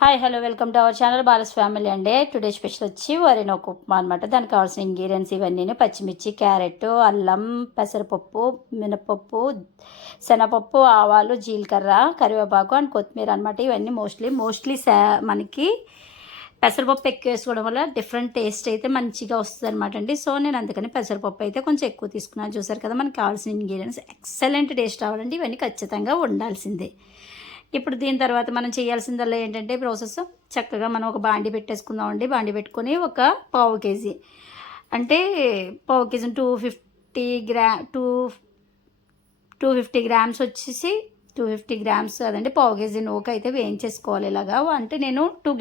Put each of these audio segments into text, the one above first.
Hi hello welcome to our channel Bala's family అండి. Today special వచ్చి వరినొక ఉప్మా అనమాట. దానికి కావాల్సిన ఇంగ్రీడియంట్స్ ఇవన్నీ పచ్చిమిర్చి, క్యారెట్, అల్లం, పెసరపప్పు, మినపప్పు, శనగపప్పు, ఆవాలు, జీలకర్ర, కరివేపాకు అండ్ కొత్తిమీర అనమాట. ఇవన్నీ మోస్ట్లీ మనకి పెసరపప్పు ఎక్కువ వేసుకోవడం వల్ల డిఫరెంట్ టేస్ట్ అయితే మంచిగా వస్తుంది అనమాట అండి. సో నేను అందుకని పెసరపప్పు అయితే కొంచెం ఎక్కువ తీసుకున్నాను. చూసారు కదా, మనకి కావాల్సిన ఇంగ్రీడియంట్స్ ఎక్సలెంట్ టేస్ట్ రావాలండి. ఇవన్నీ ఖచ్చితంగా ఉండాల్సిందే. ఇప్పుడు దీని తర్వాత మనం చేయాల్సిందల్లా ఏంటంటే ప్రాసెస్ చక్కగా మనం ఒక బాండి పెట్టేసుకుందామండి. బాండి పెట్టుకొని ఒక పావు కేజీ అంటే పావు కేజీ 250 గ్రామ్స్ వచ్చేసి 250 గ్రామ్స్ అదండి పావు కేజీ నూక అయితే వేయించేసుకోవాలి. ఇలాగా అంటే నేను 2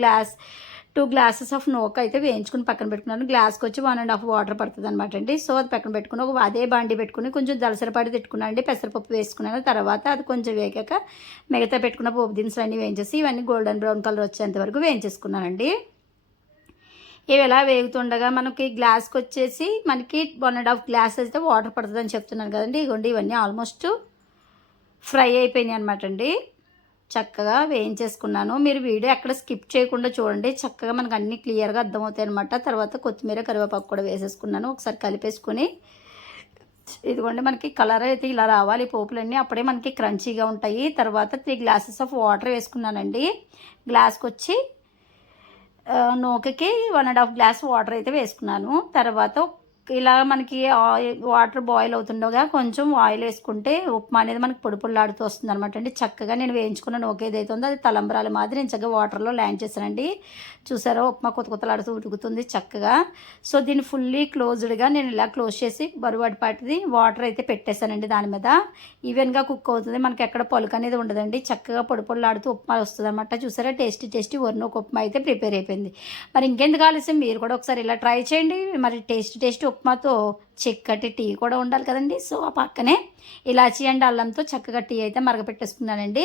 గ్లాసెస్ ఆఫ్ నూక అయితే వేయించుకుని పక్కన పెట్టుకున్నాను. గ్లాస్కి వచ్చి 1.5 వాటర్ పడుతుంది అనమాట అండి. సో అది పక్కన పెట్టుకుని అదే బాండి పెట్టుకుని కొంచెం దలసరపాటి పెట్టుకున్నాను అండి. పెసరపప్పు వేసుకున్నాను. తర్వాత అది కొంచెం వేగాక మిగతా పెట్టుకున్న పోపు దినుసులు అన్నీ వేయించేసి ఇవన్నీ గోల్డెన్ బ్రౌన్ కలర్ వచ్చేంత వరకు వేయించేసుకున్నానండి. ఇవి ఎలా వేగుతుండగా మనకి గ్లాస్కి వచ్చేసి మనకి 1.5 గ్లాస్ అయితే వాటర్ పడుతుందని చెప్తున్నాను కదండి. ఇగోండి ఇవన్నీ ఆల్మోస్ట్ ఫ్రై అయిపోయినాయి అనమాట అండి. చక్కగా వేయించేసుకున్నాను. మీరు వీడియో ఎక్కడ స్కిప్ చేయకుండా చూడండి. చక్కగా మనకు అన్నీ క్లియర్గా అర్థమవుతాయి అనమాట. తర్వాత కొత్తిమీర, కరివేపాకు కూడా వేసేసుకున్నాను. ఒకసారి కలిపేసుకొని ఇదిగోండి మనకి కలర్ అయితే ఇలా రావాలి పోపులన్నీ, అప్పుడే మనకి క్రంచీగా ఉంటాయి. తర్వాత 3 గ్లాసెస్ ఆఫ్ వాటర్ వేసుకున్నానండి. గ్లాస్కి వచ్చి నూకకి 1.5 గ్లాస్ వాటర్ అయితే వేసుకున్నాను. తర్వాత ఇలా మనకి వాటర్ బాయిల్ అవుతుండగా కొంచెం ఆయిల్ వేసుకుంటే ఉప్మా అనేది మనకి పొడి పొడిలాడుతూ వస్తుంది అనమాట అండి. చక్కగా నేను వేయించుకున్న నూక ఏదైతే ఉందో అది తలంబ్రాల మాదిరి నేను చక్కగా వాటర్లో ల్యాండ్ చేశానండి. చూసారో ఉప్మా కొత్తలాడుతూ ఉడుకుతుంది చక్కగా. సో దీన్ని ఫుల్లీ క్లోజ్డ్గా నేను ఇలా క్లోజ్ చేసి బరువాటిపాటిది వాటర్ అయితే పెట్టేశానండి. దాని మీద ఈవెన్గా కుక్ అవుతుంది. మనకి ఎక్కడ పొలుకు అనేది ఉండదండి. చక్కగా పొడి పొడిలాడుతూ ఉప్మా వస్తుంది అనమాట. చూసారా, టేస్టీ వరినొక ఉప్మా అయితే ప్రిపేర్ అయిపోయింది. మరి ఇంకెందుకు ఆలస్యం, మీరు కూడా ఒకసారి ఇలా ట్రై చేయండి. మరి టేస్టీ ఉప్మాతో చిక్కటి టీ కూడా ఉండాలి కదండి. సో ఆ పక్కనే ఇలాచీ అండ్ అల్లంతో చక్కగా టీ అయితే మరగపెట్టేసుకున్నానండి.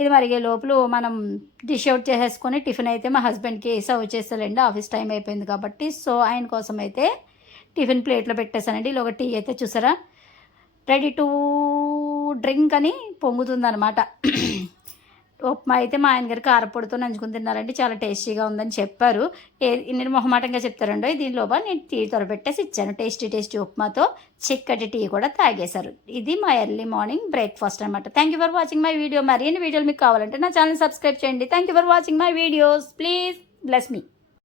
ఇది మరిగే లోపల మనం డిష్ అవుట్ చేసేసుకొని టిఫిన్ అయితే మా హస్బెండ్కి సర్వ్ చేసేయాలండి. ఆఫీస్ టైం అయిపోయింది కాబట్టి. సో ఆయన కోసం అయితే టిఫిన్ ప్లేట్లో పెట్టేశానండి. ఇలాగ టీ అయితే చూసారా రెడీ టు డ్రింక్ అని పొంగుతుందనమాట. ఉప్మా అయితే మా ఆయన గారు కారపొడితో నంచుకుని తిన్నారండి. చాలా టేస్టీగా ఉందని చెప్పారు. నేను మొహమాటంగా చెప్తారండి. దీనిలోపల నేను టీ త్వరపెట్టేసి ఇచ్చాను. టేస్టీ ఉప్మాతో చిక్కటి టీ కూడా తాగేశారు. ఇది మా ఎర్లీ మార్నింగ్ బ్రేక్ఫాస్ట్ అనమాట. Thank you for watching my video. మరిన్ని వీడియోలు మీకు కావాలంటే నా ఛానల్ సబ్స్క్రైబ్ చేయండి. Thank you for watching my videos. Please bless me.